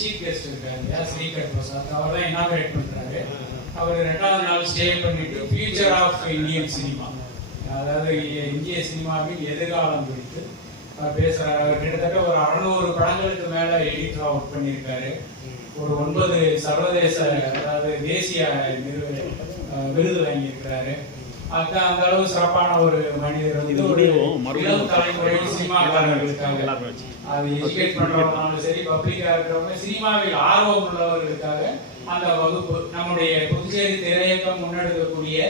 Chief guest இருக்காரு இல்லையா, ஸ்ரீகர் பிரசாத், அவர் தான் இனாகரேட் பண்றாரு. அவர் 2வது நாள் ஸ்டே பண்ணிட்டு ஃபியூச்சர் ஆஃப் இந்தியன் சினிமா, அதாவது இந்திய சினிமாவின் எதிர்காலம் குறித்து பேசுறாரு. அவர் கிட்டத்தட்ட ஒரு 600 படங்களுக்கு மேல எடிட்டரா ஒர்க் பண்ணியிருக்காரு. ஒரு 9 சர்வதேச அதாவது தேசிய விருது வாங்கியிருக்கிறாரு. அந்த அளவு சிறப்பான ஒரு மனிதர் வந்து ஒரு இளம் தலைமுறை சினிமாக்காரர்களுக்காக, அது எஜுகேட் பண்றவங்களும் சரி, பப்ளிக்கா இருக்கிறவங்க, சினிமாவில் ஆர்வம் உள்ளவர்களுக்காக அந்த வகுப்பு நம்முடைய புதுச்சேரி திரையக்கம் முன்னெடுக்கக்கூடிய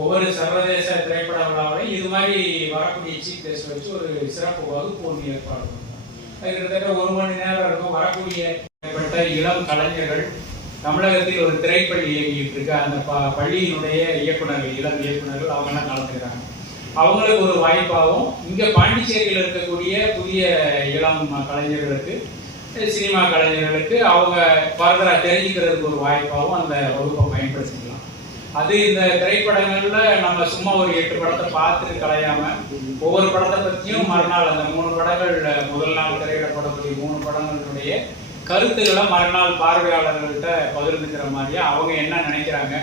ஒவ்வொரு சர்வதேச திரைப்பட விழாவிலும் இது மாதிரி வரக்கூடிய சீஃப் கெஸ்ட் வச்சு ஒரு சிறப்பு வகுப்பு ஒன்று ஏற்பாடு பண்ணுறோம். கிட்டத்தட்ட 1 மணி நேரம் இருக்கும். வரக்கூடிய இளம் கலைஞர்கள் தமிழகத்தில் ஒரு திரைப்பள்ளி இயங்கிட்டு இருக்கு. அந்த பள்ளியினுடைய இயக்குநர்கள், இளம் இயக்குநர்கள் அவங்கெல்லாம் கலந்துக்கிறாங்க. அவங்களுக்கு ஒரு வாய்ப்பாகவும், இங்க பாண்டிச்சேரியில் இருக்கக்கூடிய புதிய இளம் கலைஞர்களுக்கு, சினிமா கலைஞர்களுக்கு அவங்க ஃபர்தரா தெரிஞ்சுக்கிறதுக்கு ஒரு வாய்ப்பாகவும் அந்த வகுப்பை பயன்படுத்திக்கலாம். அது இந்த திரைப்படங்கள்ல நம்ம சும்மா ஒரு 8 படத்தை பார்த்துட்டு கலையாம, ஒவ்வொரு படத்தை பற்றியும் மறுநாள் அந்த 3 படங்கள், முதல் நாள் திரையிடப்படக்கூடிய 3 படங்களுடைய கருத்துக்களை மறுநாள் பார்வையாளர்கள்ட்ட பகிர்ந்துக்கிற மாதிரியா அவங்க என்ன நினைக்கிறாங்க,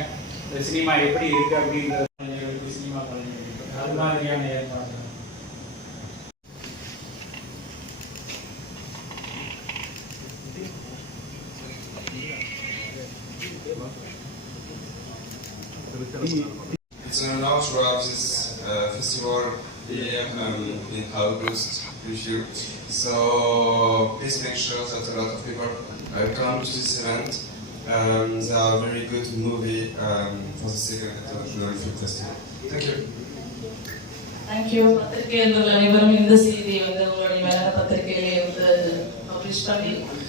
இந்த சினிமா எப்படி இருக்கு அப்படின்றது கலைஞர்களுக்கு, சினிமா கலைஞர்களுக்கு அது மாதிரியான ஏற்பாடு. It's an honor to have this festival here in August this year. So please make sure that a lot of people come to this event. There are very good movie for the second international film festival. Thank you. Thank you. பத்திரிகை அனைவரும் இந்த செய்தியை வந்து உங்களுடைய மேலான பத்திரிகையிலே வந்து publish பண்ணி